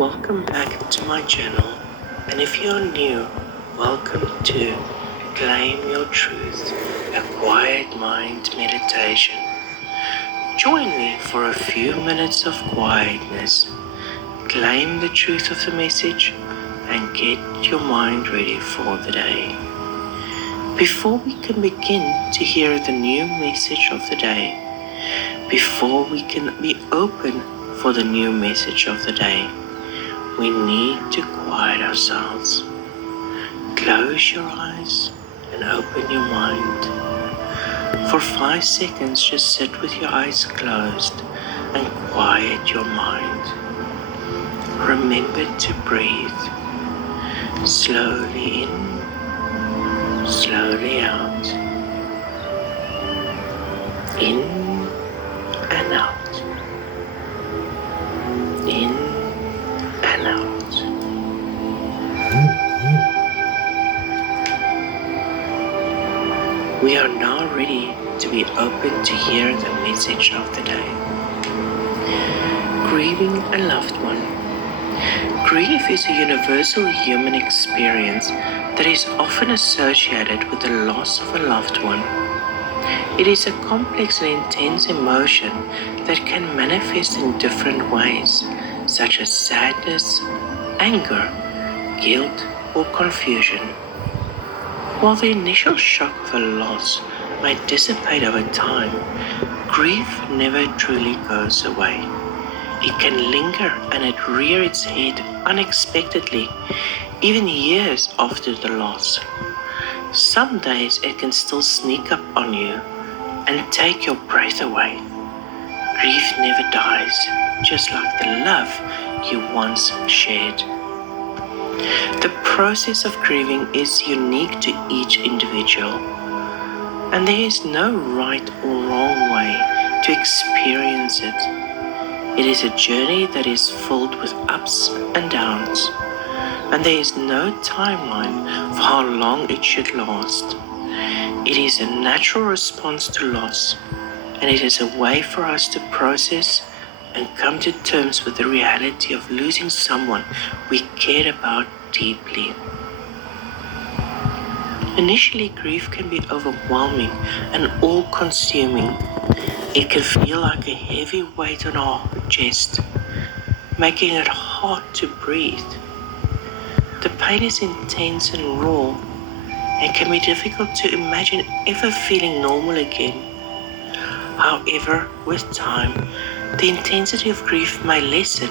welcome back to my channel, and if you're new, welcome to Claim Your Truth, a quiet mind meditation. Join me for a few minutes of quietness, claim the truth of the message, and get your mind ready for the day. Before we can begin to hear the new message of the day, before we can be open for the new message of the day, we need to quiet ourselves. Close your eyes and open your mind. For 5 seconds, just sit with your eyes closed and quiet your mind. Remember to breathe. Slowly in, slowly out. In and out. In and out. We are now ready to be open to hear the message of the day. Grieving a loved one. Grief is a universal human experience that is often associated with the loss of a loved one. It is a complex and intense emotion that can manifest in different ways, such as sadness, anger, guilt, or confusion. While the initial shock of a loss may dissipate over time, grief never truly goes away. It can linger and it rear its head unexpectedly, even years after the loss. Some days it can still sneak up on you and take your breath away. Grief never dies, just like the love you once shared. The process of grieving is unique to each individual, and there is no right or wrong way to experience it. It is a journey that is filled with ups and downs, and there is no timeline for how long it should last. It is a natural response to loss, and it is a way for us to process and come to terms with the reality of losing someone we cared about deeply. Initially, grief can be overwhelming and all-consuming. It can feel like a heavy weight on our chest, making it hard to breathe. The pain is intense and raw, and can be difficult to imagine ever feeling normal again. However, with time, the intensity of grief may lessen,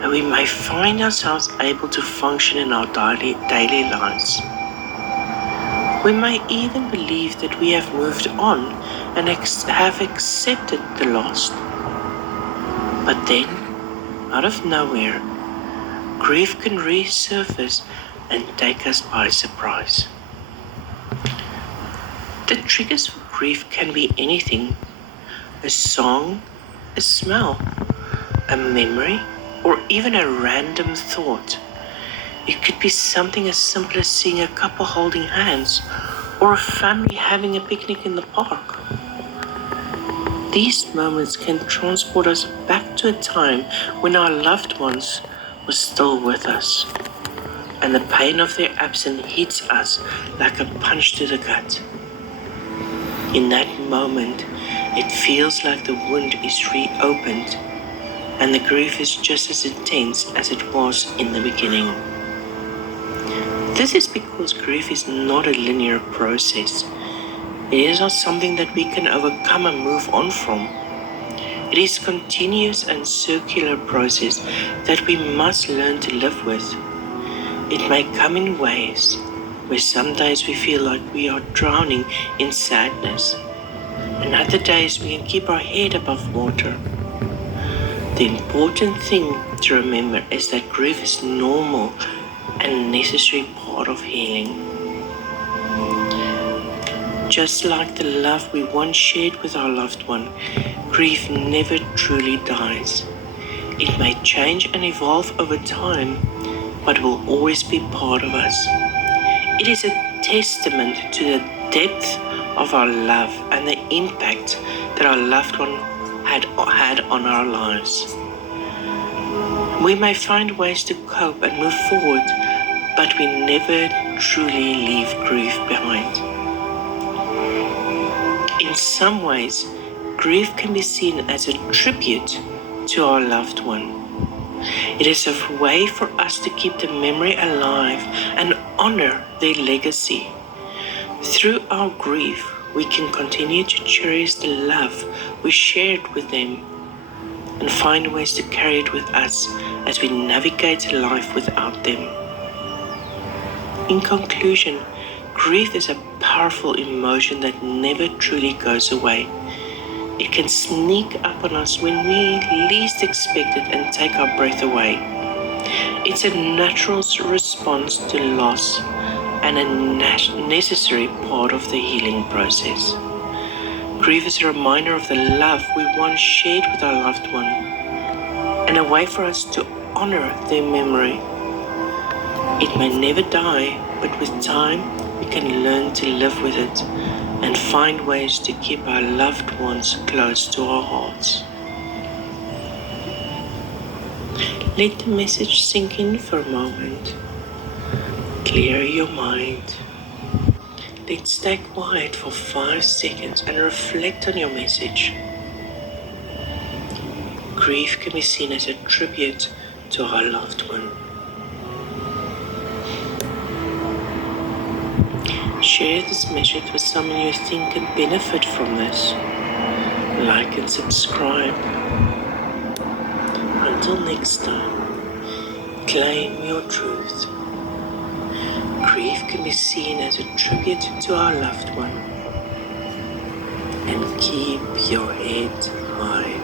and we may find ourselves able to function in our daily lives. We may even believe that we have moved on and have accepted the loss. But then, out of nowhere, grief can resurface and take us by surprise. The triggers for grief can be anything: a song, a smell, a memory, or even a random thought. It could be something as simple as seeing a couple holding hands, or a family having a picnic in the park. These moments can transport us back to a time when our loved ones were still with us, and the pain of their absence hits us like a punch to the gut. In that moment, it feels like the wound is reopened, and the grief is just as intense as it was in the beginning. This is because grief is not a linear process. It is not something that we can overcome and move on from. It is a continuous and circular process that we must learn to live with. It may come in waves, where some days we feel like we are drowning in sadness, and other days we can keep our head above water. The important thing to remember is that grief is normal and necessary part of healing. Just like the love we once shared with our loved one, grief never truly dies. It may change and evolve over time, but will always be part of us. It is a testament to the depth of our love and the impact that our loved one had on our lives. We may find ways to cope and move forward, but we never truly leave grief behind. In some ways, grief can be seen as a tribute to our loved one. It is a way for us to keep the memory alive and honor their legacy. Through our grief, we can continue to cherish the love we shared with them and find ways to carry it with us as we navigate life without them. In conclusion, grief is a powerful emotion that never truly goes away. It can sneak up on us when we least expect it and take our breath away. It's a natural response to loss and a necessary part of the healing process. Grief is a reminder of the love we once shared with our loved one and a way for us to honor their memory. It may never die, but with time, we can learn to live with it and find ways to keep our loved ones close to our hearts. Let the message sink in for a moment. Clear your mind. Let's stay quiet for 5 seconds and reflect on your message. Grief can be seen as a tribute to our loved one. Share this message with someone you think can benefit from this. Like and subscribe. Until next time, claim your truth. Grief can be seen as a tribute to our loved one. And keep your head high.